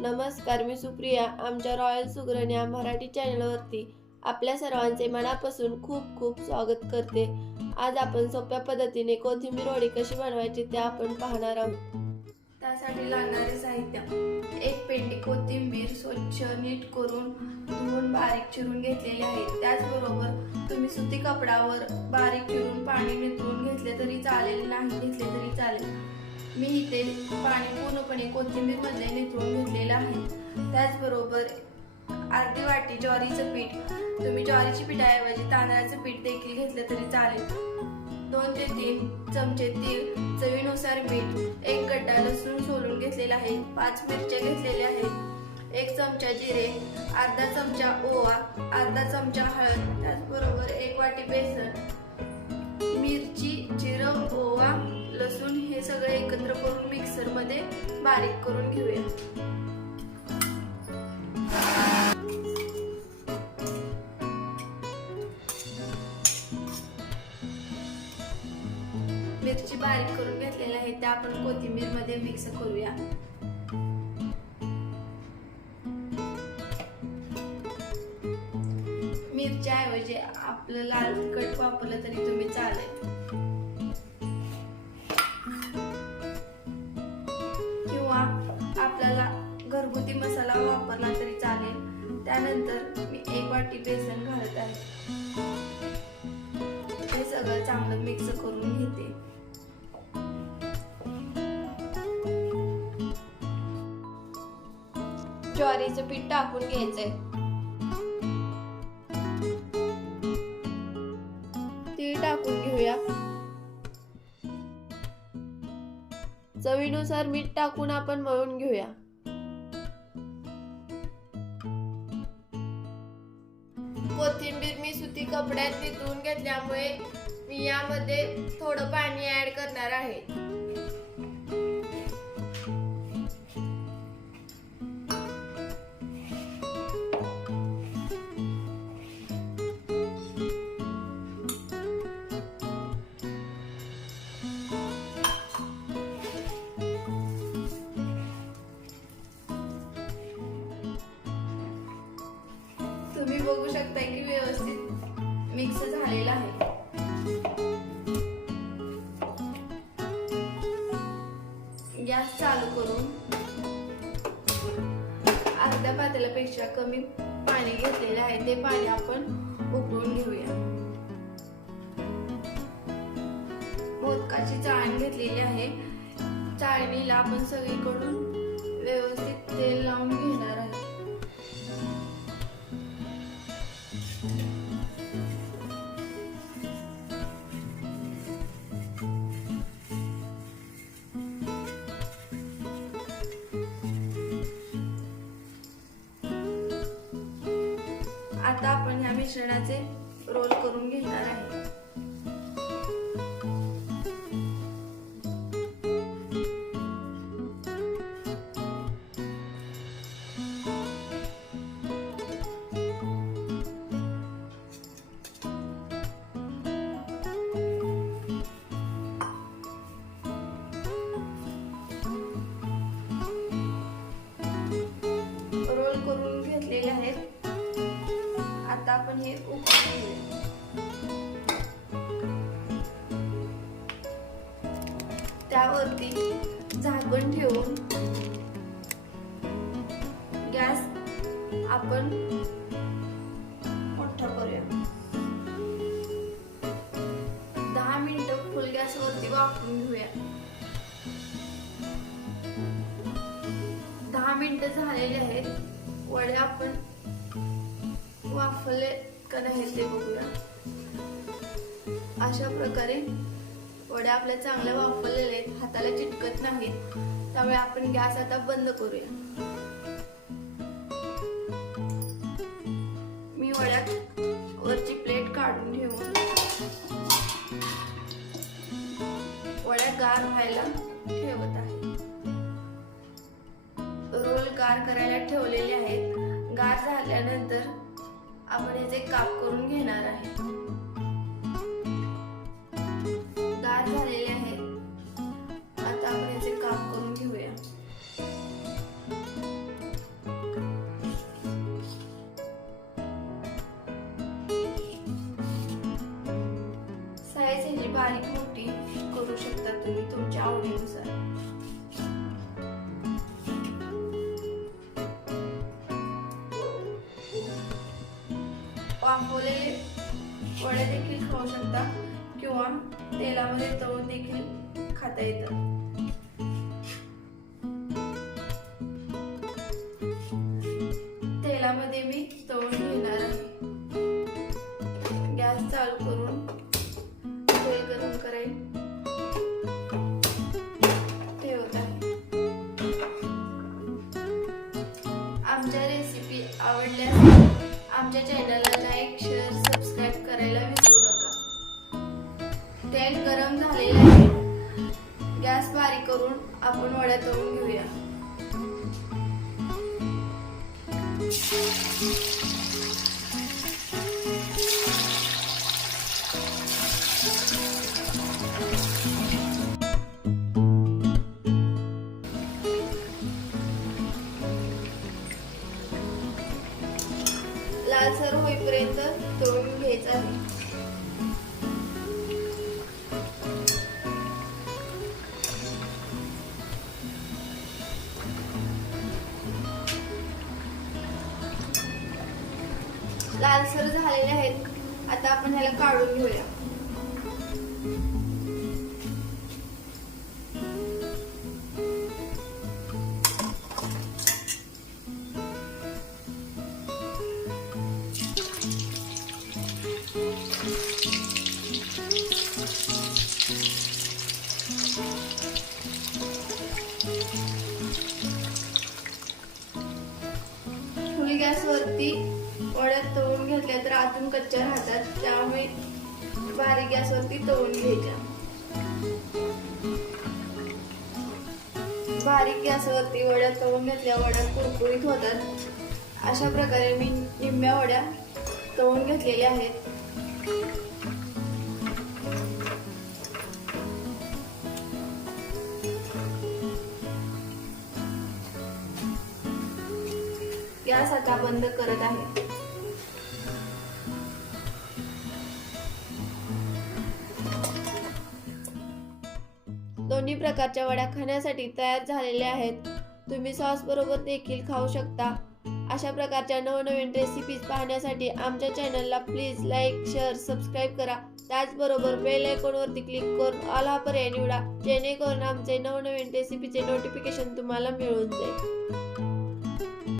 नमस्कार मी सुप्रिया. आमच्या रॉयल सुगरण या मराठी चॅनलवरती आपल्या सर्वांचे मनापासून खूप खूप स्वागत करते. आज आपण सोप्या पद्धतीने कोथिंबीर वडी कशी बनवायची ते आपण पाहणार आहोत. त्यासाठी लागणारे साहित्य. एक पेटी कोथिंबीर स्वच्छ नीट करून धुवून बारीक चिरून घेतलेली आहे. त्याचबरोबर तुम्ही सुती कपडावर बारीक चिरून पाणी निथळून घेतले तरी चालेल नाही घेतले तरी चालेल. मी इथे पाणी पूर्णपणे कोथिंबीरमध्ये निथळून घेतलेलं आहे. त्याचबरोबर अर्धी वाटी ज्वारीचं पीठ. तुम्ही ज्वारीची पिठाऐवजी तांदळाचं पीठ देखील घेतलं तरी चालेल. दोन ते तीन चमचे तीळ चवीनुसार मीठ एक गड्डा लसूण सोलून घेतलेला आहे पाच मिरच्या घेतलेल्या आहेत एक चमचा जिरे अर्धा चमचा ओवा अर्धा चमचा हळद त्याचबरोबर एक वाटी बेसन मिरची जिरं ओवा हे सगळे एकत्र करून मिक्सरमध्ये बारीक करून घेऊया. मिरची बारीक करून घेतलेल्या आहेत त्या आपण कोथिंबीरमध्ये मिक्स करूया. मिरच्या ऐवजी आपलं लाल तिखट वापरलं तरी तुम्ही चालेल. त्यानंतर मी एक वाटी बेसन घालत आहे. हे सगळं चांगलं मिक्स करून घेते. ज्वारीचं पीठ टाकून घ्यायचंय. तीळ टाकून घेऊया. चवीनुसार मीठ टाकून आपण मळून घेऊया. कोथिंबीर मी सुती कपड्यात धुवून घेतल्यामुळे मी यामध्ये थोडं पाणी ॲड करणार आहे. तुम्ही बघू शकता की व्यवस्थित मिक्स झालेला आहे. गॅस चालू करून अर्ध्या पातेल्यापेक्षा कमी पाणी घेतलेले आहे. ते पाणी आपण उकळून घेऊया. मोदकाची चाळण घेतलेली आहे. चाळणीला आपण सगळीकडून आता आपण ह्या मिश्रणाचे रोल करून घेणार आहे. आता आपण हे उकळून घेऊया त्यावरती झाकण ठेवून गॅस आपण मोठा करूया. दहा मिनिटं फुल गॅसवरती वापरून घेऊया. दहा मिनिटं झालेली आहेत. वडे आपण वाफले का नाही ते बघूया. अशा प्रकारे वड्या आपल्या चांगल्या वाफरलेल्या आहेत हाताला चिटकत नाहीत. त्यामुळे आपण गॅस आता बंद करूया. मी वड्या वरची प्लेट काढून ठेवून वड्या गार व्हायला ठेवत आहे. रोल गार करायला ठेवलेले आहेत. गार झाल्यानंतर आपण याचे काप करून घेणार आहे गार झालेले आहे. आता आपण याचे काप करून घेऊया. साईज ह्याची बारीक मोठी करू शकता तुम्ही तुमच्या आवडीनुसार. वाफवलेले वडे देखील खाऊ शकता किंवा तेलामध्ये तळून देखील खाता येतं. तेलामध्ये मी तळून घेणार आहे. गॅस चालू करून तेल गरम करायला आमच्या रेसिपी आवडल्यास आमच्या चॅनलला लाईक शेअर सबस्क्राईब करायला विसरू नका. तेल गरम झालेलं आहे. गॅस बारीक करून आपण वड्या तळून घेऊया. लालसर होईपर्यंत तळून घ्यायचा आहे. लालसर झालेले आहेत. आता आपण ह्याला काढून घेऊया. फुल गॅसवरती वड्यात तळून घेतल्या तर आतून कच्च्या राहतात. त्यामुळे बारीक गॅसवरती तळून घ्यायच्या. बारीक गॅसवरती वड्या तळून घेतल्या वड्या कुरकुरीत होतात. अशा प्रकारे मी निम्म्या वड्या तळून घेतलेल्या आहेत. गॅस आता बंद करत आहे. दोन्ही प्रकारच्या वड्या खाण्यासाठी तयार झालेल्या आहेत. तुम्ही सॉस बरोबर देखील खाऊ शकता. अशा प्रकारच्या नवनवीन रेसिपीज पाहण्यासाठी आमच्या चॅनलला प्लीज लाईक शेअर सबस्क्राईब करा. त्याचबरोबर बेल आयकॉनवरती क्लिक करून ऑल हा पर्याय निवडा. जेणेकरून आमचे नवनवीन रेसिपीचे नोटिफिकेशन तुम्हाला मिळून जाईल.